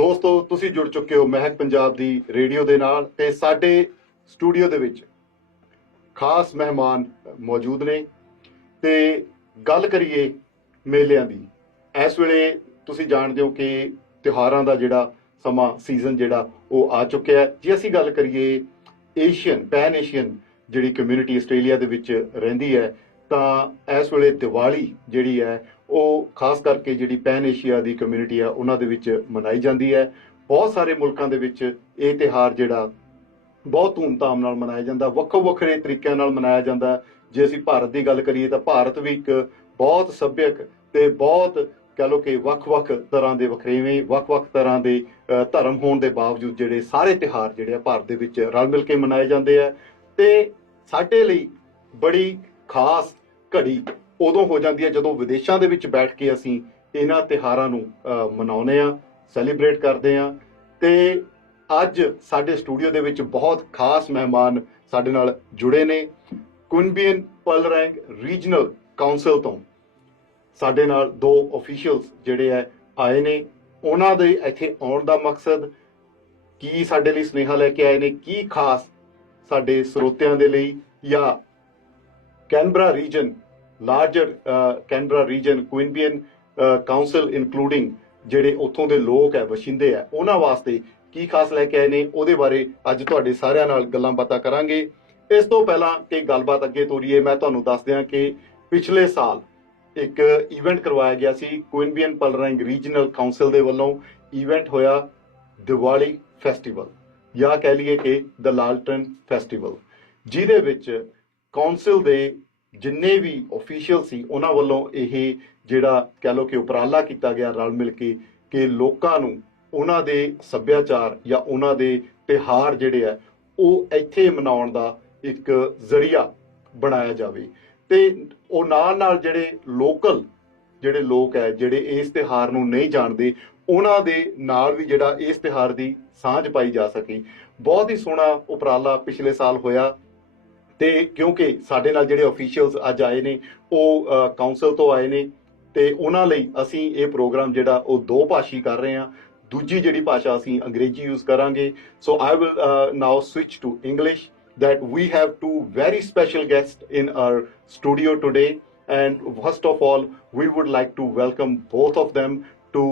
ਦੋਸਤੋ ਤੁਸੀਂ ਜੁੜ ਚੁੱਕੇ ਹੋ ਮਹਿਕ ਪੰਜਾਬ ਦੀ ਰੇਡੀਓ ਦੇ ਨਾਲ ਤੇ ਸਾਡੇ ਸਟੂਡੀਓ ਦੇ ਵਿੱਚ ਖਾਸ ਮਹਿਮਾਨ ਮੌਜੂਦ ਨੇ ਤੇ ਗੱਲ ਕਰੀਏ ਮੇਲਿਆਂ ਦੀ। ਇਸ ਵੇਲੇ ਤੁਸੀਂ ਜਾਣਦੇ ਹੋ ਕਿ ਤਿਉਹਾਰਾਂ ਦਾ ਜਿਹੜਾ ਸਮਾਂ ਸੀਜ਼ਨ ਜਿਹੜਾ ਉਹ ਆ ਚੁੱਕਿਆ ਹੈ। ਜੇ ਅਸੀਂ ਗੱਲ ਕਰੀਏ ਪੈਨ ਏਸ਼ੀਅਨ ਜਿਹੜੀ ਕਮਿਊਨਿਟੀ ਆਸਟ੍ਰੇਲੀਆ ਦੇ ਵਿੱਚ ਰਹਿੰਦੀ ਹੈ ਤਾਂ ਇਸ ਵੇਲੇ ਦੀਵਾਲੀ ਜਿਹੜੀ ਹੈ ਉਹ ਖਾਸ ਕਰਕੇ ਜਿਹੜੀ ਪੈਨ ਏਸ਼ੀਆ ਦੀ ਕਮਿਊਨਿਟੀ ਹੈ ਉਹਨਾਂ ਦੇ ਵਿੱਚ ਮਨਾਈ ਜਾਂਦੀ ਹੈ। ਬਹੁਤ ਸਾਰੇ ਮੁਲਕਾਂ ਦੇ ਵਿੱਚ ਇਹ ਤਿਉਹਾਰ ਜਿਹੜਾ ਬਹੁਤ ਧੂਮਧਾਮ ਨਾਲ ਮਨਾਇਆ ਜਾਂਦਾ, ਵੱਖੋ ਵੱਖਰੇ ਤਰੀਕਿਆਂ ਨਾਲ ਮਨਾਇਆ ਜਾਂਦਾ। ਜੇ ਅਸੀਂ ਭਾਰਤ ਦੀ ਗੱਲ ਕਰੀਏ ਤਾਂ ਭਾਰਤ ਵੀ ਇੱਕ ਬਹੁਤ ਸੱਭਿਅਕ ਤੇ ਬਹੁਤ ਕਹਿ ਲਓ ਕਿ ਵੱਖ-ਵੱਖ ਤਰ੍ਹਾਂ ਦੇ ਵਖਰੇਵੇਂ, ਵੱਖ-ਵੱਖ ਤਰ੍ਹਾਂ ਦੇ ਧਰਮ ਹੋਣ ਦੇ ਬਾਵਜੂਦ ਜਿਹੜੇ ਸਾਰੇ ਤਿਉਹਾਰ ਜਿਹੜੇ ਆ ਭਾਰਤ ਦੇ ਵਿੱਚ ਰਲ ਮਿਲ ਕੇ ਮਨਾਏ ਜਾਂਦੇ ਆ। ਤੇ ਸਾਡੇ ਲਈ ਬੜੀ ਖਾਸ ਘੜੀ ਉਦੋਂ ਹੋ ਜਾਂਦੀ ਹੈ ਜਦੋਂ ਵਿਦੇਸ਼ਾਂ ਦੇ ਵਿੱਚ ਬੈਠ ਕੇ ਅਸੀਂ ਇਹਨਾਂ ਤਿਉਹਾਰਾਂ ਨੂੰ ਮਨਾਉਂਦੇ ਆ, ਸੈਲੀਬ੍ਰੇਟ ਕਰਦੇ ਆ। ਤੇ ਅੱਜ ਸਾਡੇ ਸਟੂਡੀਓ ਦੇ ਵਿੱਚ ਬਹੁਤ ਖਾਸ ਮਹਿਮਾਨ ਸਾਡੇ ਨਾਲ ਜੁੜੇ ਨੇ। ਕੁਇਨਬੀਅਨ ਪਲਰੈਂਗ ਰੀਜਨਲ ਕਾਉਂਸਲ ਤੋਂ ਸਾਡੇ ਨਾਲ 2 ਅਫੀਸ਼ੀਅਲਸ ਜਿਹੜੇ ਆ ਆਏ ਨੇ। ਉਹਨਾਂ ਦੇ ਇੱਥੇ ਆਉਣ ਦਾ ਮਕਸਦ ਕੀ ਸਾਡੇ ਲਈ ਸੁਨੇਹਾ ਲੈ ਕੇ ਆਏ ਨੇ, ਕੀ ਖਾਸ ਸਾਡੇ ਸਰੋਤਿਆਂ ਦੇ ਲਈ ਜਾਂ Canberra region larger Canberra region Queanbeyan council including ਜਿਹੜੇ ਉੱਥੋਂ ਦੇ ਲੋਕ ਹੈ ਵਸਿੰਦੇ ਆ ਉਹਨਾਂ ਵਾਸਤੇ ਕੀ ਖਾਸ ਲੈ ਕੇ ਆਏ ਨੇ, ਉਹਦੇ ਬਾਰੇ ਅੱਜ ਤੁਹਾਡੇ ਸਾਰਿਆਂ ਨਾਲ ਗੱਲਾਂ ਬਾਤਾਂ ਕਰਾਂਗੇ। ਇਸ ਤੋਂ ਪਹਿਲਾਂ ਕਿ ਗੱਲਬਾਤ ਅੱਗੇ ਤੋਰੀਏ ਮੈਂ ਤੁਹਾਨੂੰ ਦੱਸ ਦਿਆਂ ਕਿ ਪਿਛਲੇ ਸਾਲ ਇੱਕ ਇਵੈਂਟ ਕਰਵਾਇਆ ਗਿਆ ਸੀ ਕੁਇਨਬੀਅਨ ਪਲਰੈਂਗ ਰੀਜਨਲ ਕਾਉਂਸਲ ਦੇ ਵੱਲੋਂ। ਇਵੈਂਟ ਹੋਇਆ ਦੀਵਾਲੀ ਫੈਸਟੀਵਲ ਜਾਂ ਕਹਿ ਲਈਏ ਕਿ ਦ ਲਾਲਟਨ ਫੈਸਟੀਵਲ, ਜਿਹਦੇ ਵਿੱਚ ਕਾਉਂਸਲ ਦੇ ਜਿੰਨੇ ਵੀ ਅਫੀਸ਼ੀਅਲ ਸੀ ਉਹਨਾਂ ਵੱਲੋਂ ਇਹ ਜਿਹੜਾ ਕਹਿ ਲਓ ਕਿ ਉਪਰਾਲਾ ਕੀਤਾ ਗਿਆ ਰਲ ਮਿਲ ਕੇ ਕਿ ਲੋਕਾਂ ਨੂੰ ਉਹਨਾਂ ਦੇ ਸੱਭਿਆਚਾਰ ਜਾਂ ਉਹਨਾਂ ਦੇ ਤਿਉਹਾਰ ਜਿਹੜੇ ਆ ਉਹ ਇੱਥੇ ਮਨਾਉਣ ਦਾ ਇੱਕ ਜ਼ਰੀਆ ਬਣਾਇਆ ਜਾਵੇ। ਤੇ ਉਹ ਨਾਲ ਜਿਹੜੇ ਲੋਕਲ ਜਿਹੜੇ ਲੋਕ ਹੈ ਜਿਹੜੇ ਇਸ ਤਿਉਹਾਰ ਨੂੰ ਨਹੀਂ ਜਾਣਦੇ ਉਹਨਾਂ ਦੇ ਨਾਲ ਵੀ ਜਿਹੜਾ ਇਸ ਤਿਉਹਾਰ ਦੀ ਸਾਂਝ ਪਾਈ ਜਾ ਸਕੇ। ਬਹੁਤ ਹੀ ਸੋਹਣਾ ਉਪਰਾਲਾ ਪਿਛਲੇ ਸਾਲ ਹੋਇਆ। ਤੇ ਕਿਉਂਕਿ ਸਾਡੇ ਨਾਲ ਜਿਹੜੇ ਅਫੀਸ਼ੀਅਲਸ ਅੱਜ ਆਏ ਨੇ ਉਹ ਕਾਉਂਸਲ ਤੋਂ ਆਏ ਨੇ ਤੇ ਉਹਨਾਂ ਲਈ ਅਸੀਂ ਇਹ ਪ੍ਰੋਗਰਾਮ ਜਿਹੜਾ ਉਹ 2 ਭਾਸ਼ੀ ਕਰ ਰਹੇ ਹਾਂ। ਦੂਜੀ ਜਿਹੜੀ ਭਾਸ਼ਾ ਅਸੀਂ ਅੰਗਰੇਜ਼ੀ ਯੂਜ਼ ਕਰਾਂਗੇ। So I will now switch to English that we have 2 very special guests in our studio today, and first of all we would like to welcome both of them to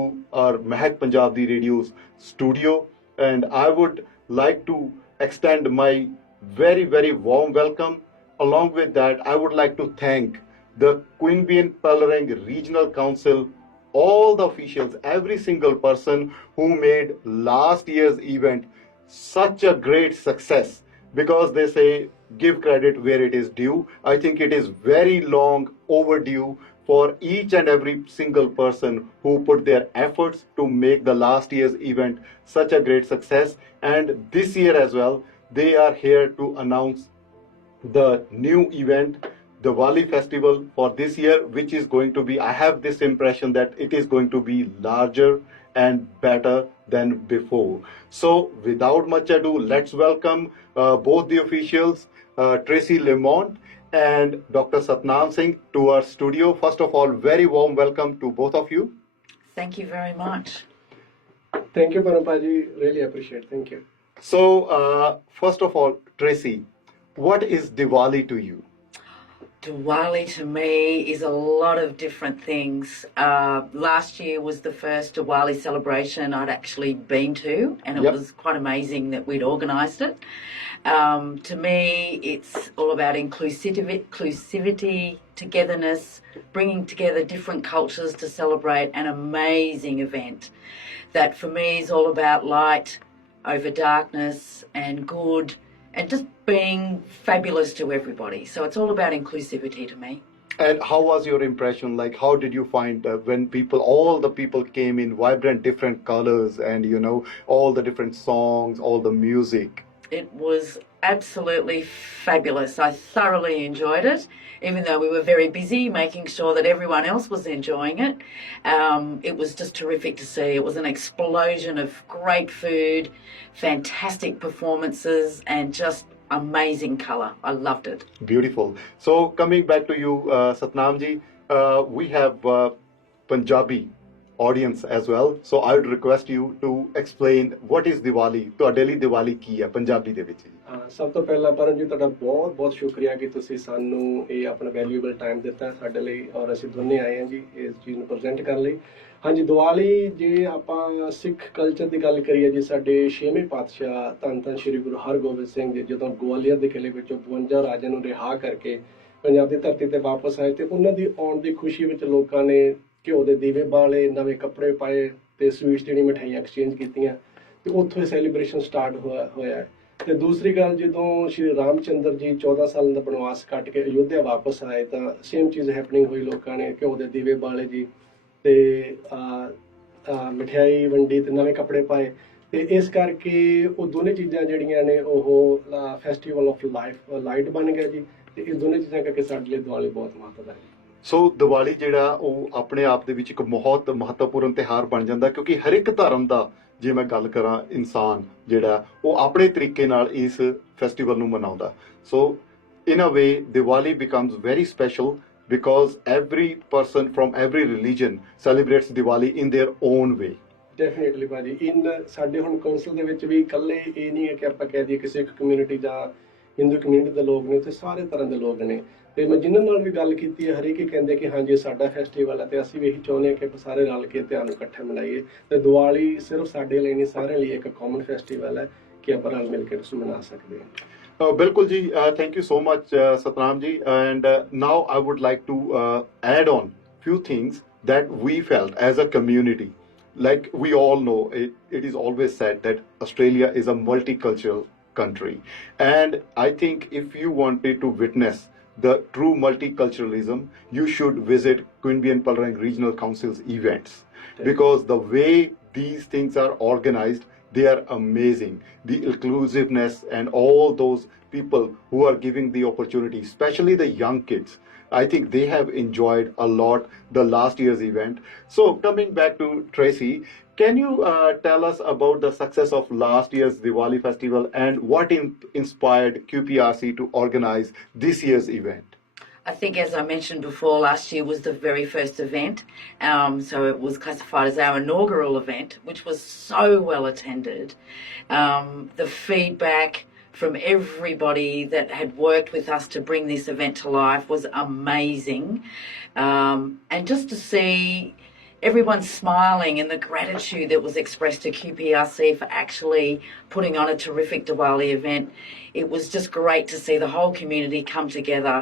our Mehak Punjab Radio's studio, and I would like to extend my very warm welcome. Along with that, I would like to thank the Queanbeyan Palerang Regional Council, all the officials, every single person who made last year's event such a great success, because they say give credit where it is due. I think it is very long overdue for each and every single person who put their efforts to make the last year's event such a great success. And this year as well, they are here to announce the new event, Diwali festival for this year, which is going to be, I have this impression that it is going to be larger and better than before. So without much ado, let's welcome both the officials, Tracy Lemont and Dr. Satnam Singh, to our studio. First of all, very warm welcome to both of you. Thank you very much. Thank you, Parampaji. Really appreciate. Thank you. So first of all, Tracy, what is Diwali to you? Diwali to me is a lot of different things. Last year was the first Diwali celebration I'd actually been to, and it was quite amazing that we'd organised it. To me, it's all about inclusivity, togetherness, bringing together different cultures to celebrate an amazing event that for me is all about light over darkness and good, and just being fabulous to everybody. So it's all about inclusivity to me. And how was your impression? Like, how did you find when all the people came in vibrant, different colors and, you know, all the different songs, all the music? It was absolutely fabulous. I thoroughly enjoyed it, even though we were very busy making sure that everyone else was enjoying it. It was just terrific to see. It was an explosion of great food, fantastic performances, and just amazing colour. I loved it. Beautiful. So coming back to you, Satnam ji, we have Punjabi audience as well. So I would request you to explain what is Diwali. ਤੁਹਾਡੇ ਲਈ ਦੀਵਾਲੀ ਕੀ ਹੈ ਪੰਜਾਬੀ ਦੇ ਵਿੱਚ? ਸਭ ਤੋਂ ਪਹਿਲਾਂ ਪਰਨ ਜੀ ਤੁਹਾਡਾ ਬਹੁਤ ਬਹੁਤ ਸ਼ੁਕਰੀਆ ਕਿ ਤੁਸੀਂ ਸਾਨੂੰ ਇਹ ਆਪਣਾ ਵੈਲਿਊਏਬਲ ਟਾਈਮ ਦਿੱਤਾ ਸਾਡੇ ਲਈ, ਔਰ ਅਸੀਂ ਦੋਨੇ ਆਏ ਹਾਂ ਜੀ ਇਸ ਚੀਜ਼ ਨੂੰ ਪ੍ਰੈਜ਼ੈਂਟ ਕਰਨ ਲਈ। ਹਾਂਜੀ, ਦੀਵਾਲੀ ਜੇ ਆਪਾਂ ਸਿੱਖ ਕਲਚਰ ਦੀ ਗੱਲ ਕਰੀਏ ਜੀ, ਸਾਡੇ 6ਵੇਂ ਪਾਤਸ਼ਾਹ ਧੰਨ ਧੰਨ ਸ਼੍ਰੀ ਗੁਰੂ ਹਰਗੋਬਿੰਦ ਸਿੰਘ ਜੀ ਜਦੋਂ ਗਵਾਲੀਅਰ ਦੇ ਕਿਲੇ ਵਿੱਚੋਂ 52 ਰਾਜਿਆਂ ਨੂੰ ਰਿਹਾ ਕਰਕੇ ਪੰਜਾਬ ਦੀ ਧਰਤੀ ਤੇ ਵਾਪਸ ਆਏ, ਤੇ ਉਹਨਾਂ ਦੀ ਆਉਣ ਦੀ ਖੁਸ਼ੀ ਵਿੱਚ ਲੋਕਾਂ ਨੇ ਘਿਓ ਦੇ ਦੀਵੇ ਬਾਲੇ, ਨਵੇਂ ਕੱਪੜੇ ਪਾਏ ਤੇ ਸਵੀਟਸ ਜਿਹੜੀ ਮਿਠਾਈਆਂ ਐਕਸਚੇਂਜ ਕੀਤੀਆਂ, ਤੇ ਉੱਥੋਂ ਇਹ ਸੈਲੀਬ੍ਰੇਸ਼ਨ ਸਟਾਰਟ ਹੋਇਆ। ਤੇ ਦੂਸਰੀ ਗੱਲ, ਜਦੋਂ ਸ਼੍ਰੀ ਰਾਮਚੰਦਰ ਜੀ 14 ਸਾਲਾਂ ਦਾ ਬਨਵਾਸ ਕੱਟ ਕੇ ਅਯੋਧਿਆ ਵਾਪਸ ਆਏ ਤਾਂ ਸੇਮ ਚੀਜ਼ ਹੈਪਨਿੰਗ ਹੋਈ, ਲੋਕਾਂ ਨੇ ਘਿਓ ਦੇ ਦੀਵੇ ਬਾਲੇ ਜੀ ਤੇ ਮਿਠਾਈ ਵੰਡੀ ਤੇ ਨਵੇਂ ਕੱਪੜੇ ਪਾਏ, ਤੇ ਇਸ ਕਰਕੇ ਉਹ ਦੋਨੇ ਚੀਜ਼ਾਂ ਜਿਹੜੀਆਂ ਨੇ ਉਹ ਫੈਸਟੀਵਲ ਆਫ ਲਾਈਟ ਬਣ ਗਿਆ ਜੀ, ਤੇ ਇਹ ਦੋਨੇ ਚੀਜ਼ਾਂ ਕਰਕੇ ਸਾਡੇ ਲਈ ਦੀਵਾਲੀ ਬਹੁਤ ਮਹੱਤਵ ਹੈ। ਸੋ ਦੀਵਾਲੀ ਜਿਹੜਾ ਉਹ ਆਪਣੇ ਆਪ ਦੇ ਵਿੱਚ ਇੱਕ ਬਹੁਤ ਮਹੱਤਵਪੂਰਨ ਤਿਉਹਾਰ ਬਣ ਜਾਂਦਾ, ਕਿਉਂਕਿ ਹਰ ਇੱਕ ਧਰਮ ਦਾ, ਜੇ ਮੈਂ ਗੱਲ ਕਰਾਂ, ਇਨਸਾਨ ਜਿਹੜਾ ਉਹ ਆਪਣੇ ਤਰੀਕੇ ਨਾਲ ਇਸ ਫੈਸਟੀਵਲ ਨੂੰ ਮਨਾਉਂਦਾ। So in a way Diwali becomes very special because every person from every religion celebrates Diwali in their own way. Definitely ਭਾਜੀ, ਸਾਡੇ ਹੁਣ ਕੌਂਸਲ ਦੇ ਵਿੱਚ ਵੀ ਇਕੱਲੇ ਇਹ ਨਹੀਂ ਹੈ ਕਿ ਆਪਾਂ ਕਹਿ ਦਈਏ ਕਿ ਸਿੱਖ ਕਮਿਊਨਿਟੀ ਜਾਂ ਹਿੰਦੂ ਕਮਿਊਨਿਟੀ ਦੇ ਲੋਕ ਨੇ, ਉੱਥੇ ਸਾਰੇ ਤਰ੍ਹਾਂ ਦੇ ਲੋਕ ਨੇ, ਤੇ ਮੈਂ ਜਿਨ੍ਹਾਂ ਨਾਲ ਵੀ ਗੱਲ ਕੀਤੀ ਹੈ ਹਰੇਕ ਹੀ ਕਹਿੰਦੇ ਕਿ ਹਾਂਜੀ ਇਹ ਸਾਡਾ ਫੈਸਟੀਵਲ ਹੈ, ਤੇ ਅਸੀਂ ਵੀ ਇਹੀ ਚਾਹੁੰਦੇ ਹਾਂ ਕਿ ਆਪਾਂ ਸਾਰੇ ਰਲ ਕੇ ਤਿਉਹਾਰ ਨੂੰ ਇਕੱਠੇ ਮਨਾਈਏ। ਤੇ ਦੀਵਾਲੀ ਸਿਰਫ ਸਾਡੇ ਲਈ ਨਹੀਂ, ਸਾਰਿਆਂ ਲਈ ਇੱਕ ਕਾਮਨ ਫੈਸਟੀਵਲ ਹੈ ਕਿ ਆਪਾਂ ਰਲ ਮਿਲ ਕੇ ਉਸ ਨੂੰ ਮਨਾ ਸਕਦੇ ਹਾਂ। Bilkul ji, thank you so much, Satnam ji. And now I would like to add on few things that we felt as a community. Like we all know, it is always said that Australia is a multicultural country. And I think if you wanted to witness the true multiculturalism, you should visit Queanbeyan Palerang Regional Council's events. Because the way these things are organized, they are amazing. The inclusiveness and all those people who are giving the opportunity, especially the young kids, I think they have enjoyed a lot the last year's event. So coming back to Tracy, can you tell us about the success of last year's Diwali festival and what inspired QPRC to organize this year's event? I think, as I mentioned before, last year was the very first event. So it was classified as our inaugural event, which was so well attended. The feedback from everybody that had worked with us to bring this event to life was amazing. And just to see everyone smiling and the gratitude that was expressed to QPRC for actually putting on a terrific Diwali event, it was just great to see the whole community come together.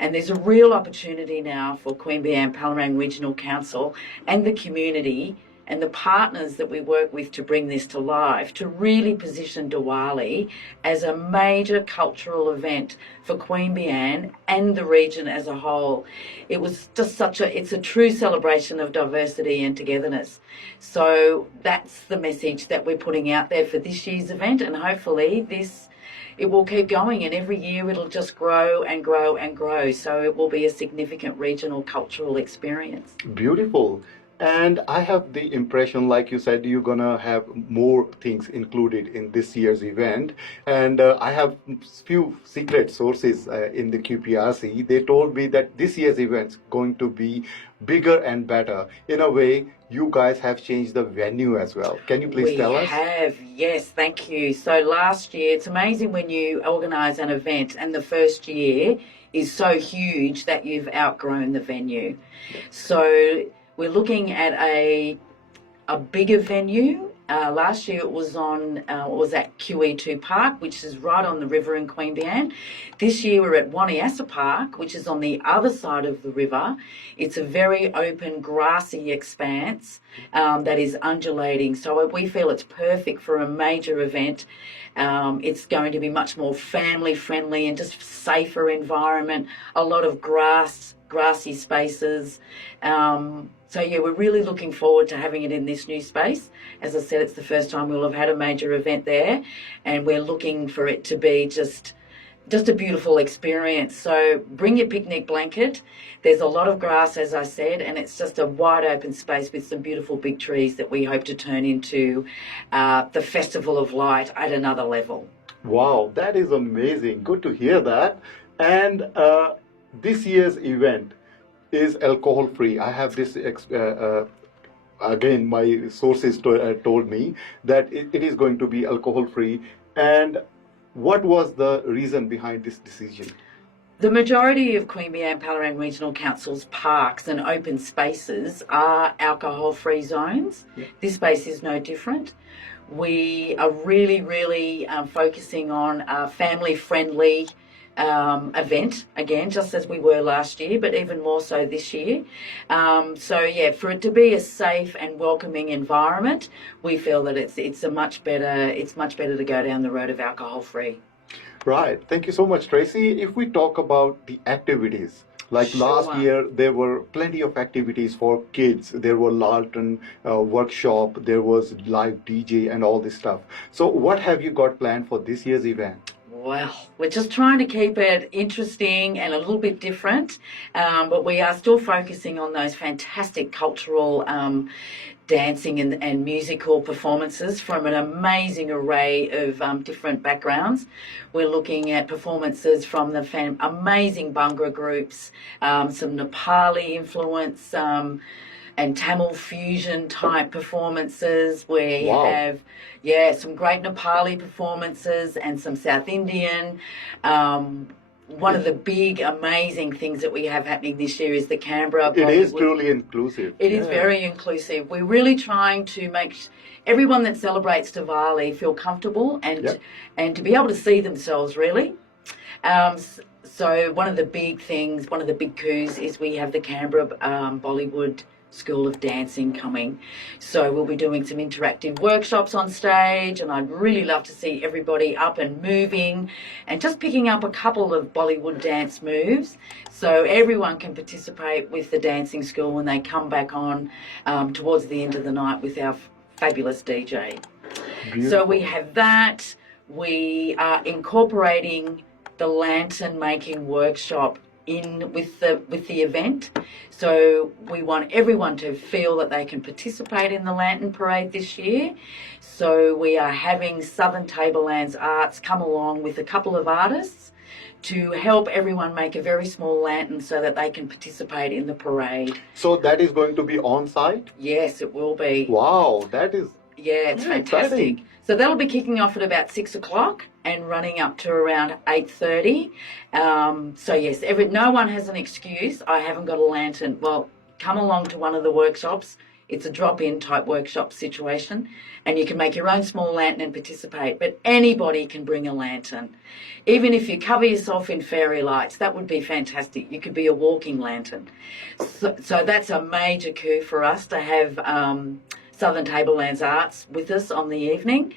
And there's a real opportunity now for Queanbeyan Palerang Regional Council and the community and the partners that we work with to bring this to life, to really position Diwali as a major cultural event for Queanbeyan and the region as a whole. It was just it's a true celebration of diversity and togetherness. So that's the message that we're putting out there for this year's event, and hopefully it will keep going, and every year it'll just grow and grow and grow. So it will be a significant regional cultural experience. Beautiful. And I have the impression, like you said, you're gonna have more things included in this year's event. And I have few secret sources in the QPRC. They told me that this year's event's going to be bigger and better. In a way, you guys have changed the venue as well. Can you please tell us? We have, yes, thank you. So last year, it's amazing when you organise an event and the first year is so huge that you've outgrown the venue. So we're looking at a bigger venue. Last year it was at QE2 Park, which is right on the river in Queanbeyan. This year we're at Waniassa Park, which is on the other side of the river. It's a very open, grassy expanse that is undulating. So we feel it's perfect for a major event. It's going to be much more family friendly and just safer environment. A lot of grassy spaces. So yeah, we're really looking forward to having it in this new space. As I said, it's the first time we'll have had a major event there, and we're looking for it to be just a beautiful experience. So bring your picnic blanket. There's a lot of grass, as I said, and it's just a wide open space with some beautiful big trees that we hope to turn into the Festival of Light at another level. Wow, that is amazing. Good to hear that. And this year's event is alcohol free. I have this again, my sources told me that it is going to be alcohol free. And what was the reason behind this decision? The majority of Queanbeyan Palerang Regional Council's parks and open spaces are alcohol-free zones. Yeah. This space is no different. We are really focusing on a family-friendly event, again, just as we were last year, but even more so this year. So yeah, for it to be a safe and welcoming environment, we feel that it's much better to go down the road of alcohol-free. Right. Thank you so much, Tracy. If we talk about the activities, like Sure. last year, there were plenty of activities for kids. There were Lantern workshop, there was live DJ and all this stuff. So what have you got planned for this year's event? Well, we're just trying to keep it interesting and a little bit different, but we are still focusing on those fantastic cultural dancing and musical performances from an amazing array of different backgrounds. We're looking at performances from the amazing Bhangra groups, some Nepali influence, and Tamil fusion type performances. We Wow. have, some great Nepali performances and some South Indian. One of the big amazing things that we have happening this year is the Canberra It is Bollywood. truly inclusive. It is very inclusive. We're really trying to make everyone that celebrates Diwali feel comfortable and to be able to see themselves, really. So one of the big things, one of the big coups is we have the Canberra Bollywood School of Dancing coming. So we'll be doing some interactive workshops on stage, and I'd really love to see everybody up and moving and just picking up a couple of Bollywood dance moves so everyone can participate with the dancing school when they come back on towards the end of the night with our fabulous DJ. Beautiful. So we have that. We are incorporating the lantern making workshop in with the event. So we want everyone to feel that they can participate in the Lantern Parade this year. So we are having Southern Tablelands Arts come along with a couple of artists to help everyone make a very small lantern so that they can participate in the parade. So that is going to be on site? Yes, it will be. Wow, that is... Yeah, it's fantastic. Exciting. So that'll be kicking off at about 6 o'clock and running up to around 8:30. So yes, no one has an excuse. I haven't got a lantern. Well, come along to one of the workshops. It's a drop-in type workshop situation, and you can make your own small lantern and participate. But anybody can bring a lantern. Even if you cover yourself in fairy lights, that would be fantastic. You could be a walking lantern. So that's a major coup for us to have Southern Tablelands Arts with us on the evening.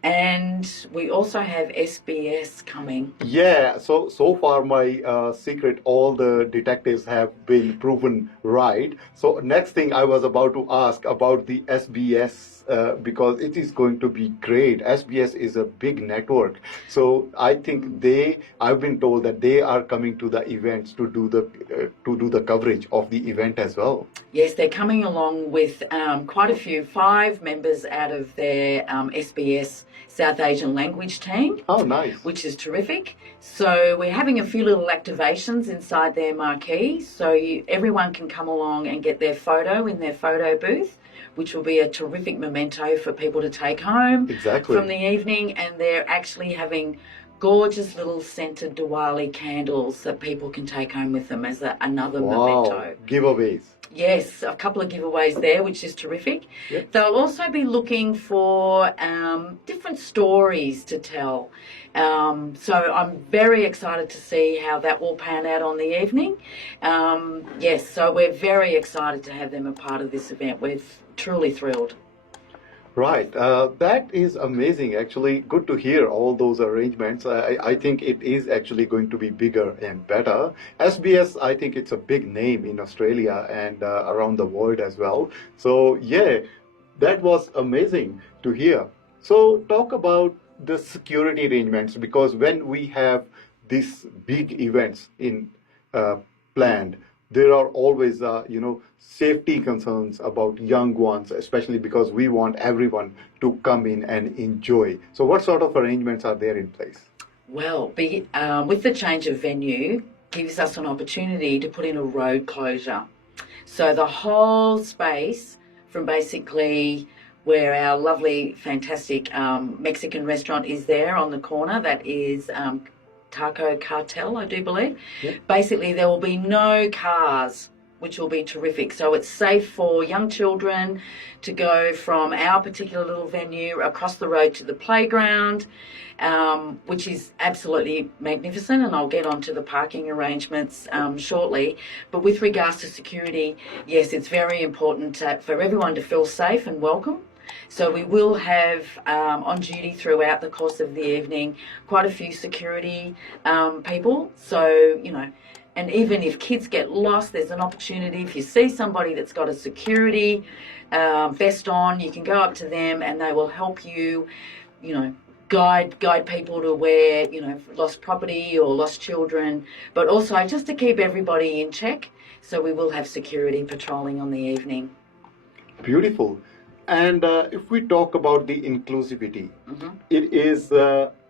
And we also have SBS coming. Yeah, so far my secret, all the detectives have been proven right. So next thing I was about to ask about the SBS because it is going to be great. SBS is a big network. So I think I've been told that they are coming to the events to do the coverage of the event as well. Yes, they're coming along with quite a few, 5 members out of their SBS South Asian language team. Oh, nice. Which is terrific. So we're having a few little activations inside their marquee, so everyone can come along and get their photo in their photo booth, which will be a terrific memento for people to take home from the evening. And they're actually having gorgeous little scented Diwali candles that people can take home with them as another memento. Giveaways. Yes, a couple of giveaways there, which is terrific. Yep. They'll also be looking for different stories to tell. So I'm very excited to see how that will pan out on the evening. Yes, so we're very excited to have them a part of this event. We're truly thrilled. Right, that is amazing. Actually, good to hear all those arrangements. I think it is actually going to be bigger and better. SBS, I think it's a big name in Australia and around the world as well. So yeah, that was amazing to hear. So talk about the security arrangements, because when we have these big events in planned, there are always safety concerns about young ones, especially because we want everyone to come in and enjoy. So what sort of arrangements are there in place? Well, with the change of venue, gives us an opportunity to put in a road closure. So the whole space from basically where our lovely, fantastic Mexican restaurant is there on the corner. That is Taco Cartel, I do believe. Yep. Basically, there will be no cars, which will be terrific. So it's safe for young children to go from our particular little venue across the road to the playground, which is absolutely magnificent, and I'll get onto the parking arrangements shortly. But with regards to security, yes, it's very important for everyone to feel safe and welcome. So we will have on duty throughout the course of the evening quite a few security people. So, you know, and even if kids get lost, there's an opportunity. If you see somebody that's got a security vest on, you can go up to them and they will help you, you know, guide people to where, you know, lost property or lost children, but also just to keep everybody in check. So we will have security patrolling on the evening. Beautiful. And if we talk about the inclusivity, it is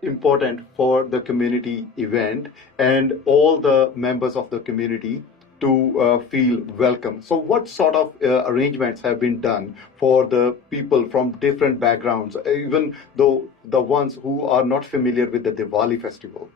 important for the community event and all the members of the community to feel welcome. So what sort of arrangements have been done for the people from different backgrounds, even though the ones who are not familiar with the Diwali festival?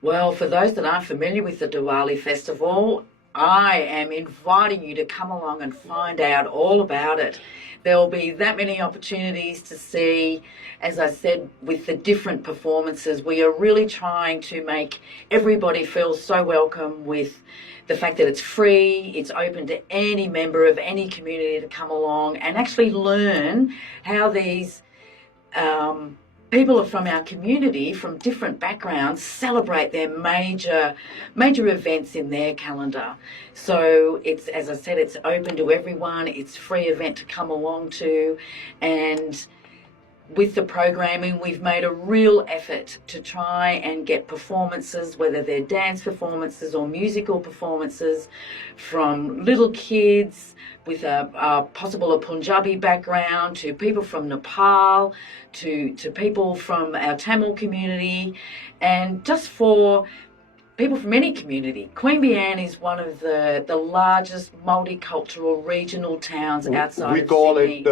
Well, for those that aren't familiar with the Diwali festival, I am inviting you to come along and find out all about it. There will be that many opportunities to see, as I said, with the different performances. We are really trying to make everybody feel so welcome with the fact that it's free, it's open to any member of any community to come along and actually learn how these people from our community from different backgrounds celebrate their major events in their calendar. So it's, as I said, it's open to everyone. It's a free event to come along to, and with the programming, we've made a real effort to try and get performances, whether they're dance performances or musical performances, from little kids with a Punjabi background, to people from Nepal, to people from our Tamil community, and just for people from any community. Queanbeyan is one of the largest multicultural regional towns outside we of call Sydney.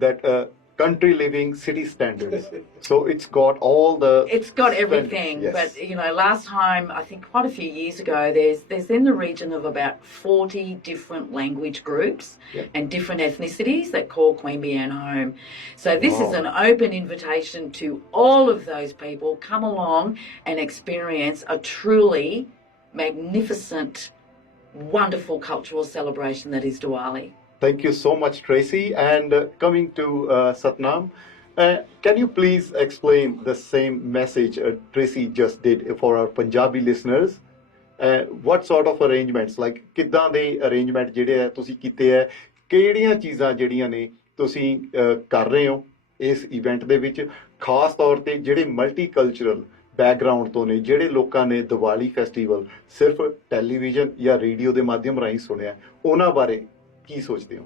it country living city standards. So it's got all the... It's got standards, everything, yes. but you know, last time, I think quite a few years ago, there's in the region of about 40 different language groups and different ethnicities that call Queanbeyan home. So this is an open invitation to all of those people. Come along and experience a truly magnificent, wonderful cultural celebration that is Diwali. Thank you so much, Tracy. And coming to Satnam, can you please explain the same message Tracy just did for our Punjabi listeners? What sort of arrangements, like ਕਿੱਦਾਂ ਦੇ arrangement ਜਿਹੜੇ ਆ ਤੁਸੀਂ ਕੀਤੇ ਹੈ, ਕਿਹੜੀਆਂ ਚੀਜ਼ਾਂ ਜਿਹੜੀਆਂ ਨੇ ਤੁਸੀਂ ਕਰ ਰਹੇ ਹੋ ਇਸ ਇਵੈਂਟ ਦੇ ਵਿੱਚ, ਖਾਸ ਤੌਰ ਤੇ ਜਿਹੜੇ ਮਲਟੀਕਲਚਰਲ ਬੈਕਗਰਾਉਂਡ ਤੋਂ ਨੇ, ਜਿਹੜੇ ਲੋਕਾਂ ਨੇ ਦੀਵਾਲੀ ਫੈਸਟੀਵਲ ਸਿਰਫ ਟੈਲੀਵਿਜ਼ਨ ਜਾਂ ਰੇਡੀਓ ਦੇ ਮਾਧਿਅਮ ਰਾਹੀਂ ਸੁਣਿਆ, ਉਹਨਾਂ ਬਾਰੇ ਕੀ ਸੋਚਦੇ ਹੋ?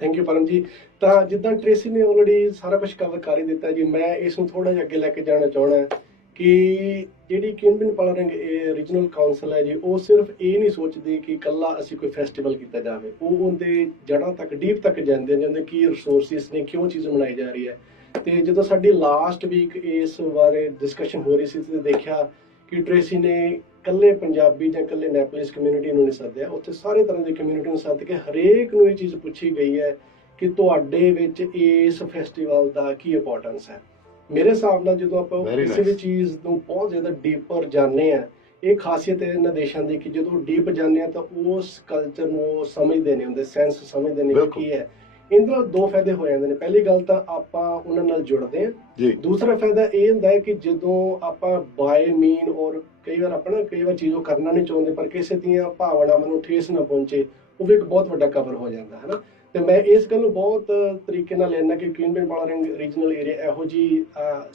ਥੈਂਕ ਯੂ ਪਰਮ ਜੀ। ਤਾਂ ਜਿੱਦਾਂ ਟ੍ਰੇਸੀ ਨੇ ਆਲਰੇਡੀ ਸਾਰਾ ਕੁਝ ਕਵਰ ਕਰ ਹੀ ਦਿੱਤਾ ਜੀ, ਮੈਂ ਇਸ ਨੂੰ ਥੋੜਾ ਜਿਹਾ ਅੱਗੇ ਲੈ ਕੇ ਜਾਣਾ ਚਾਹਣਾ ਕਿ ਜਿਹੜੀ ਕਿਊਨਬਿਨ ਪਾਲਰੰਗ ਰੀਜਨਲ ਕਾਉਂਸਲ ਹੈ ਜੀ, ਉਹ ਸਿਰਫ ਇਹ ਨਹੀਂ ਸੋਚਦੀ ਕਿ ਇਕੱਲਾ ਅਸੀਂ ਕੋਈ ਫੈਸਟੀਵਲ ਕੀਤਾ ਜਾਵੇ। ਉਹ ਉਹਦੇ ਜੜ੍ਹਾਂ ਤੱਕ ਡੀਪ ਤੱਕ ਜਾਂਦੇ ਕੀ ਰਿਸੋਰਸਿਸ ਨੇ, ਕਿਉਂ ਚੀਜ਼ ਬਣਾਈ ਜਾ ਰਹੀ ਹੈ। ਤੇ ਜਦੋਂ ਸਾਡੀ ਲਾਸਟ ਵੀਕ ਇਸ ਬਾਰੇ ਡਿਸਕਸ਼ਨ ਹੋ ਰਹੀ ਸੀ ਤੇ ਦੇਖਿਆ ਕਿ ਟ੍ਰੇਸੀ ਨੇ ਇਕੱਲੇ ਪੰਜਾਬੀ ਜਾਂ ਇਕੱਲੇ ਨੈਪਲਿਸ ਕਮਿਊਨਿਟੀ ਨੂੰ ਨਹੀਂ ਸੱਦਿਆ, ਉੱਥੇ ਸਾਰੇ ਤਰ੍ਹਾਂ ਦੀ ਕਮਿਊਨਿਟੀ ਨੂੰ ਸੱਦ ਕੇ ਹਰੇਕ ਨੂੰ ਇਹ ਚੀਜ਼ ਪੁੱਛੀ ਗਈ ਹੈ ਕਿ ਤੁਹਾਡੇ ਵਿੱਚ ਇਸ ਫੈਸਟੀਵਲ ਦਾ ਕੀ ਇੰਪੋਰਟੈਂਸ ਹੈ। ਮੇਰੇ ਹਿਸਾਬ ਨਾਲ ਜਦੋਂ ਆਪਾਂ ਕਿਸੇ ਵੀ ਚੀਜ਼ ਨੂੰ ਬਹੁਤ ਜ਼ਿਆਦਾ ਡੀਪਰ ਜਾਂਦੇ ਹਾਂ, ਇਹ ਖਾਸੀਅਤ ਹੈ ਇਹਨਾਂ ਦੇਸ਼ਾਂ ਦੀ ਕਿ ਜਦੋਂ ਡੀਪ ਜਾਂਦੇ ਹਾਂ ਤਾਂ ਉਸ ਕਲਚਰ ਨੂੰ ਉਹ ਸਮਝਦੇ ਨਹੀਂ ਹੁੰਦੇ, ਸੈਂਸ ਸਮਝਦੇ ਨਹੀਂ ਕੀ ਹੈ। ਇਹਦੇ ਨਾਲ ਦੋ ਫਾਇਦੇ ਹੋ ਜਾਂਦੇ ਨੇ। ਪਹਿਲੀ ਗੱਲ ਤਾਂ ਆਪਾਂ ਉਹਨਾਂ ਨਾਲ ਜੁੜਦੇ ਹਾਂ। ਦੂਸਰਾ ਫਾਇਦਾ ਇਹ ਹੁੰਦਾ ਹੈ ਕਿ ਜਦੋਂ ਆਪਾਂ ਬਾਏ ਮੀਨ ਔਰ ਕਈ ਵਾਰ ਚੀਜ਼ ਉਹ ਕਰਨਾ ਨਹੀਂ ਚਾਹੁੰਦੇ ਪਰ ਕਿਸੇ ਦੀਆਂ ਭਾਵਨਾਵਾਂ ਨੂੰ ਠੇਸ ਨਾ ਪਹੁੰਚੇ, ਉਹ ਵੀ ਇੱਕ ਬਹੁਤ ਵੱਡਾ ਕਵਰ ਹੋ ਜਾਂਦਾ ਹੈ ਨਾ। ਤੇ ਮੈਂ ਇਸ ਗੱਲ ਨੂੰ ਬਹੁਤ ਤਰੀਕੇ ਨਾਲ ਲੈਣਾ ਕਿ ਕੁਈਨਬੇਨ ਪਾਲਰੰਗ ਰੀਜਨਲ ਏਰੀਆ ਇਹੋ ਜਿਹੀ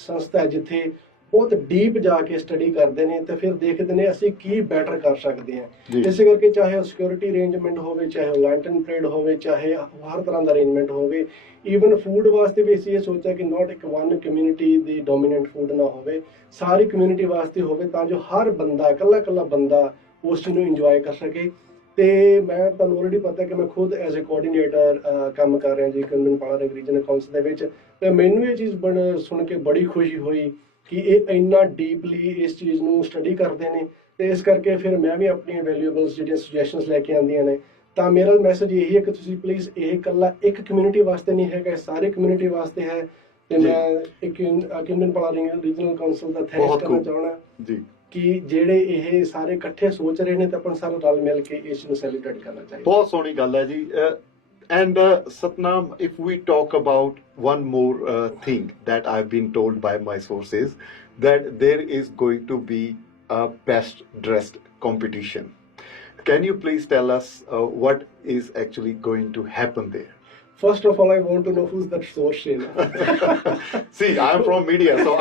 ਸੰਸਥਾ ਹੈ ਜਿੱਥੇ ਬਹੁਤ ਡੀਪ ਜਾ ਕੇ ਸਟੱਡੀ ਕਰਦੇ ਨੇ ਤੇ ਫਿਰ ਦੇਖਦੇ ਨੇ ਅਸੀਂ ਕੀ ਬੈਟਰ ਕਰ ਸਕਦੇ ਹਾਂ। ਇਸੇ ਕਰਕੇ ਚਾਹੇ ਉਹ ਸਿਕਿਉਰਿਟੀ ਅਰੇਂਜਮੈਂਟ ਹੋਵੇ, ਚਾਹੇ ਉਹ ਲੈਂਟਰਨ ਪਰੇਡ ਹੋਵੇ, ਚਾਹੇ ਹਰ ਤਰ੍ਹਾਂ ਦਾ ਅਰੇਂਜਮੈਂਟ ਹੋਵੇ। ਈਵਨ ਫੂਡ ਵਾਸਤੇ ਵੀ ਅਸੀਂ ਇਹ ਸੋਚਿਆ ਕਿ ਨਾਟ ਇੱਕ ਵਨ ਕਮਿਊਨਿਟੀ ਦੀ ਡੋਮੀਨੈਂਟ ਫੂਡ ਨਾ ਹੋਵੇ, ਸਾਰੀ ਕਮਿਊਨਿਟੀ ਵਾਸਤੇ ਹੋਵੇ ਤਾਂ ਜੋ ਹਰ ਬੰਦਾ ਇਕੱਲਾ ਬੰਦਾ ਉਸ ਚੀਜ਼ ਨੂੰ ਇੰਜੋਏ ਕਰ ਸਕੇ। ਤੇ ਮੈਂ ਤੁਹਾਨੂੰ ਆਲਰੇਡੀ ਪਤਾ ਕਿ ਮੈਂ ਖੁਦ ਐਜ਼ ਅ ਕੋਆਰਡੀਨੇਟਰ ਕੰਮ ਕਰ ਰਿਹਾ ਜੀ ਕੁਈਨਬੇਨ ਪਾਲਰੰਗ ਰੀਜਨਲ ਕਾਉਂਸਲ ਦੇ ਵਿੱਚ। ਤੇ ਮੈਨੂੰ ਇਹ ਚੀਜ਼ ਸੁਣ ਕੇ ਬੜੀ ਖੁਸ਼ੀ ਹੋਈ ਕਿ ਇਹ ਇੰਨਾ ਡੀਪਲੀ ਇਸ ਚੀਜ਼ ਨੂੰ ਸਟੱਡੀ ਕਰਦੇ ਨੇ। ਤੇ ਇਸ ਕਰਕੇ ਫਿਰ ਮੈਂ ਵੀ ਆਪਣੀਆਂ ਵੈਲਿਊਏਬਲਸ ਜਿਹੜੀਆਂ ਸੁਜੈਸ਼ਨਸ ਲੈ ਕੇ ਆਉਂਦੀਆਂ ਨੇ। ਤਾਂ ਮੇਰਾ ਮੈਸੇਜ ਇਹੀ ਹੈ ਕਿ ਤੁਸੀਂ ਪਲੀਜ਼, ਇਹ ਇਕੱਲਾ ਇੱਕ ਕਮਿਊਨਿਟੀ ਵਾਸਤੇ ਨਹੀਂ ਹੈਗਾ, ਸਾਰੇ ਕਮਿਊਨਿਟੀ ਵਾਸਤੇ ਹੈ। ਤੇ ਮੈਂ ਇੱਕ ਕੁਈਨਬੇਨ ਪਾਲਰੰਗ ਰੀਜਨਲ ਕਾਉਂਸਲ ਦਾ ਥੈਂਕਸ ਕਰਨਾ ਚਾਹਣਾ ਜੀ ਕਿ ਜਿਹੜੇ ਇਹ ਸਾਰੇ ਇਕੱਠੇ ਸੋਚ ਰਹੇ ਨੇ ਤਾਂ ਆਪਾਂ ਸਾਰੇ ਰਲ ਮਿਲ ਕੇ ਇਸ ਨੂੰ ਸੈਲੀਬ੍ਰੇਟ ਕਰਨਾ ਚਾਹੀਦਾ। ਬਹੁਤ ਸੋਹਣੀ ਗੱਲ ਹੈ ਜੀ। And Satnam, if we talk about one more thing that I've been told by my sources, that there is going to be a best dressed competition. Can you please tell us what is actually going to happen there? First of all, I want to know who's that source, Shayla. See, I'm from media, so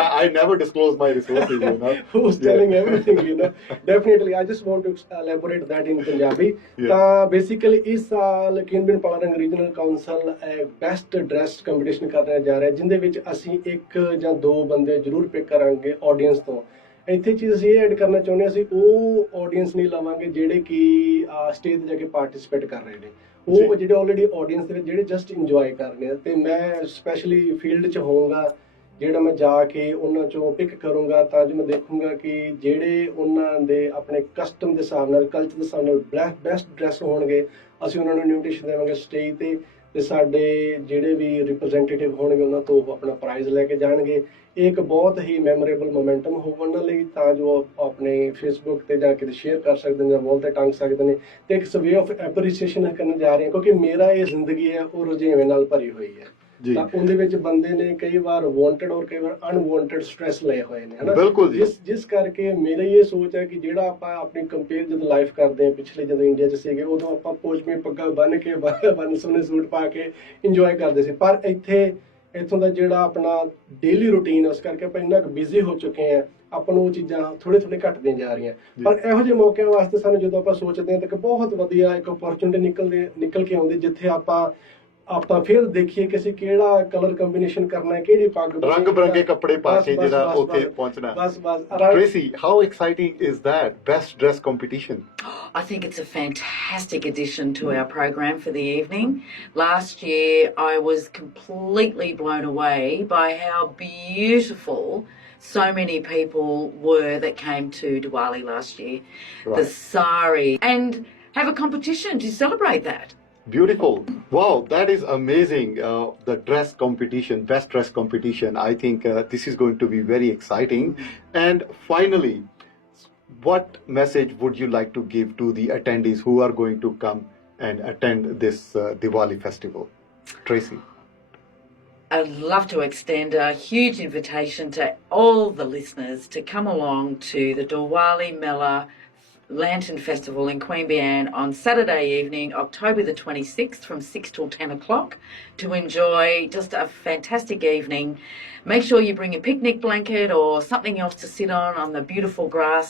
I never disclose my resources, you know. Who's telling everything, you know. Definitely, I just want to elaborate that in Punjabi. Yeah. Basically, इस साल Queanbeyan Palerang regional council best dressed competition करने जा रहा है, जिंदे विच असीं एक ਜਾਂ ਦੋ ਬੰਦੇ ਜ਼ਰੂਰ ਪਿਕ ਕਰਾਂਗੇ ਆਡੀਅנס ਤੋਂ। ਇੱਥੇ ਚੀਜ਼ ਅਸੀਂ ਇਹ ਐਡ ਕਰਨਾ ਚਾਹੁੰਦੇ ਹਾਂ, ਅਸੀਂ ਉਹ ਆਡੀਅנס ਨਹੀਂ ਲਵਾਂਗੇ ਜਿਹੜੇ ਕਿ ਸਟੇਜ ਤੇ ਜਾ ਕੇ ਪਾਰਟਿਸਿਪੇਟ ਕਰ ਰਹੇ ਨੇ। ਉਹ ਜਿਹੜੇ ਆਲਰੇਡੀ ਆਡੀਅנס ਦੇ ਵਿੱਚ ਜਿਹੜੇ ਜਸਟ ਇੰਜੋਏ ਕਰ ਰਹੇ ਆ। ਤੇ ਮੈਂ ਸਪੈਸ਼ਲੀ ਫੀਲਡ 'ਚ ਹੋਊਂਗਾ, ਜਿਹੜਾ ਮੈਂ ਜਾ ਕੇ ਉਹਨਾਂ ਚੋਂ ਪਿਕ ਕਰੂੰਗਾ, ਤਾਂ ਜੋ ਮੈਂ ਦੇਖੂੰਗਾ ਕਿ ਜਿਹੜੇ ਉਹਨਾਂ ਦੇ ਆਪਣੇ ਕਸਟਮ ਦੇ ਹਿਸਾਬ ਨਾਲ, ਕਲਚਰ ਦੇ ਹਿਸਾਬ ਨਾਲ ਬੈਸਟ ਡਰੈਸ ਹੋਣਗੇ, ਅਸੀਂ ਉਹਨਾਂ ਨੂੰ ਇਨਵੀਟੇਸ਼ਨ ਦੇਵਾਂਗੇ ਸਟੇਜ ਤੇ। ਤੇ ਸਾਡੇ ਜਿਹੜੇ ਵੀ ਰਿਪਰੈਜ਼ੈਂਟੇਟਿਵ ਹੋਣਗੇ ਉਹਨਾਂ ਤੋਂ ਆਪਣਾ ਪ੍ਰਾਈਜ਼ ਲੈ ਕੇ ਜਾਣਗੇ। ਇਹ ਇੱਕ ਬਹੁਤ ਹੀ ਮੈਮੋਰੇਬਲ ਮੋਮੈਂਟਮ ਹੋਊਗਾ ਉਹਨਾਂ ਲਈ, ਤਾਂ ਜੋ ਆਪਣੇ ਫੇਸਬੁੱਕ ਤੇ ਜਾ ਕੇ ਸ਼ੇਅਰ ਕਰ ਸਕਦੇ ਨੇ ਜਾਂ ਵੋਲ ਤੇ ਟੰਗ ਸਕਦੇ ਨੇ। ਤੇ ਇੱਕ ਵੇ ਆਫ ਐਪਰੀਸੀਏਸ਼ਨ ਕਰਨ ਜਾ ਰਹੇ ਹਾਂ, ਕਿਉਂਕਿ ਮੇਰਾ ਇਹ ਜ਼ਿੰਦਗੀ ਹੈ ਉਹ ਰੁਝੇਵੇਂ ਨਾਲ ਭਰੀ ਹੋਈ ਹੈ। ਤਾਂ ਉਹਦੇ ਵਿੱਚ ਬੰਦੇ ਨੇ ਕਈ ਵਾਰ ਵਾਂਟਡ ਔਰ ਕਈ ਵਾਰ ਅਨਵਾਂਟਡ ਸਟ੍ਰੈਸ ਲਏ ਹੋਏ ਨੇ, ਹਨਾ। ਬਿਲਕੁਲ ਜੀ। ਜਿਸ ਕਰਕੇ ਮੇਰੀ ਇਹ ਸੋਚ ਹੈ ਕਿ ਜਿਹੜਾ ਆਪਾਂ ਆਪਣੀ ਕੰਪੇਅਰ ਜਦੋਂ ਲਾਈਫ ਕਰਦੇ ਹਾਂ, ਪਿਛਲੇ ਜਦੋਂ ਇੰਡੀਆ 'ਚ ਸੀਗੇ, ਉਦੋਂ ਆਪਾਂ ਪੋਚਮੀ ਪੱਗਾਂ ਬੰਨ੍ਹ ਕੇ ਬੰਨ ਸੋਹਣੇ ਸੂਟ ਪਾ ਕੇ ਇੰਜੋਏ ਕਰਦੇ ਸੀ। ਪਰ ਇੱਥੋਂ ਦਾ ਜਿਹੜਾ ਆਪਣਾ ਡੇਲੀ ਰੂਟੀਨ, ਉਸ ਕਰਕੇ ਆਪਾਂ ਇੰਨਾ ਕੁ ਬਿਜ਼ੀ ਹੋ ਚੁੱਕੇ ਹਾਂ, ਆਪਾਂ ਨੂੰ ਉਹ ਚੀਜ਼ਾਂ ਥੋੜ੍ਹੇ ਘਟਦੀਆਂ ਜਾ ਰਹੀਆਂ। ਪਰ ਇਹੋ ਜਿਹੇ ਮੌਕਿਆਂ ਵਾਸਤੇ ਸਾਨੂੰ ਜਦੋਂ ਆਪਾਂ ਸੋਚਦੇ ਹਾਂ ਤਾਂ ਇੱਕ ਬਹੁਤ ਵਧੀਆ ਇੱਕ ਓਪਰਚੁਨਿਟੀ ਨਿਕਲ ਕੇ ਆਉਂਦੀ, ਜਿੱਥੇ ਆਪਾਂ ਫਿਰ ਦੇਖੀਏ ਕਿ ਅਸੀਂ ਕਿਹੜਾ ਕਲਰ ਕੰਬੀਨੇਸ਼ਨ ਕਰਨਾ ਹੈ, ਕਿਹੜੀ ਪੱਗ, ਰੰਗ ਬਰੰਗੇ ਕੱਪੜੇ ਪਾ ਕੇ ਜਿਹੜਾ ਉੱਥੇ ਪਹੁੰਚਣਾ। ਬਸ Tracy, how exciting is that best dress competition? I think it's a fantastic addition to our program for the evening. Last year, I was completely blown away by how beautiful so many people were that came to Diwali last year. Right. The sari, and have a competition to celebrate that. Beautiful. Wow, that is amazing. The dress competition, best dress competition. I think this is going to be very exciting. And finally, what message would you like to give to the attendees who are going to come and attend this Diwali festival? Tracy. I'd love to extend a huge invitation to all the listeners to come along to the Diwali Mela Lantern Festival in Queanbeyan on Saturday evening, October the 26th from 6 till 10 o'clock to enjoy just a fantastic evening. Make sure you bring a picnic blanket or something else to sit on the beautiful grass.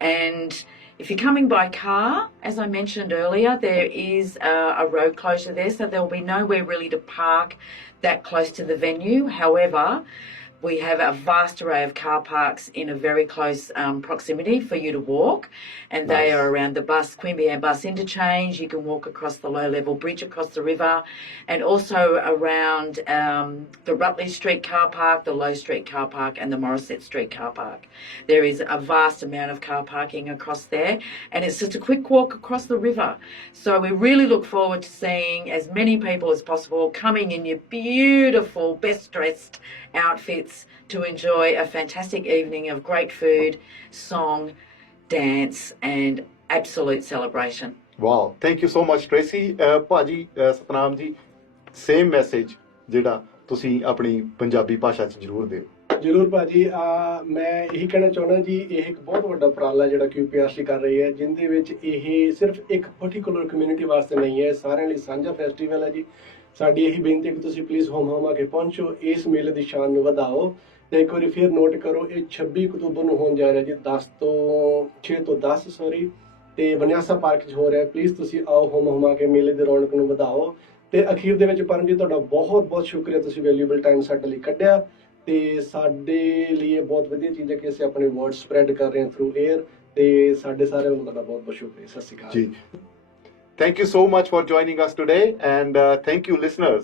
And if you're coming by car, as I mentioned earlier, there is a road closure there, so there will be nowhere really to park that close to the venue. However, we have a vast array of car parks in a very close proximity for you to walk, and nice. They are around the Queanbeyan bus interchange. You can walk across the low-level bridge across the river, and also around the Rutledge Street car park, the Low Street car park, and the Morisset Street car park. There is a vast amount of car parking across there, and it's just a quick walk across the river. So we really look forward to seeing as many people as possible coming in your beautiful, best-dressed outfits to enjoy a fantastic evening of great food, song, dance and absolute celebration. Wow, thank you so much Tracy. ਭਾਜੀ ਸਤਨਾਮ ਜੀ, same message ਜਿਹੜਾ ਤੁਸੀਂ ਆਪਣੀ ਪੰਜਾਬੀ ਭਾਸ਼ਾ 'ਚ ਜ਼ਰੂਰ ਦਿਓ। ਜ਼ਰੂਰ ਭਾਜੀ, ਮੈਂ ਇਹੀ ਕਹਿਣਾ ਚਾਹੁੰਦਾ ਜੀ, ਇਹ ਇੱਕ ਬਹੁਤ ਵੱਡਾ ਉਪਰਾਲਾ ਜਿਹੜਾ QPRC ਕਰ ਰਹੀ ਹੈ, ਜਿਹਦੇ ਵਿੱਚ ਇਹ ਸਿਰਫ ਇੱਕ ਪਾਰਟਿਕੂਲਰ ਕਮਿਊਨਿਟੀ ਵਾਸਤੇ ਨਹੀਂ ਹੈ, ਸਾਰਿਆਂ ਲਈ ਸਾਂਝਾ ਫੈਸਟੀਵਲ ਹੈ ਜੀ। ਸਾਡੀ ਇਹੀ ਬੇਨਤੀ ਹੈ ਕਿ ਤੁਸੀਂ ਪਲੀਜ਼ ਹੋਮ ਕੇ ਪਹੁੰਚੋ, ਇਸ ਮੇਲੇ ਦੀ ਸ਼ਾਨ ਨੂੰ ਵਧਾਓ। ਤੇ ਇੱਕ ਵਾਰੀ ਫਿਰ ਨੋਟ ਕਰੋ, ਇਹ 26 ਅਕਤੂਬਰ ਨੂੰ ਹੋਣ ਜਾ ਰਿਹਾ ਜੀ, 6 ਤੋਂ 10 ਤੇ ਬਨਿਆਸਾ ਪਾਰਕ 'ਚ ਹੋ ਰਿਹਾ। ਪਲੀਜ਼ ਤੁਸੀਂ ਆਓ, ਹੋਮ ਕੇ ਮੇਲੇ ਦੀ ਰੌਣਕ ਨੂੰ ਵਧਾਓ। ਤੇ ਅਖੀਰ ਦੇ ਵਿੱਚ ਪਰਮਜੀਤ, ਤੁਹਾਡਾ ਬਹੁਤ ਬਹੁਤ ਸ਼ੁਕਰੀਆ, ਤੁਸੀਂ ਵੈਲਿਊਏਬਲ ਟਾਈਮ ਸਾਡੇ ਲਈ ਕੱਢਿਆ। ਤੇ ਸਾਡੇ ਲਈ ਇਹ ਬਹੁਤ ਵਧੀਆ ਚੀਜ਼ ਹੈ ਕਿ ਅਸੀਂ ਆਪਣੇ ਵਰਡ ਸਪਰੈਡ ਕਰ ਰਹੇ ਹਾਂ ਥਰੂ 에ਅਰ। ਤੇ ਸਾਡੇ ਸਾਰਿਆਂ ਨੂੰ ਤੁਹਾਡਾ ਬਹੁਤ ਬਹੁਤ ਸ਼ੁਕਰੀਆ। ਸਤਿ ਸ਼੍ਰੀ ਅਕਾਲ ਜੀ। Thank you so much for joining us today, and thank you, listeners.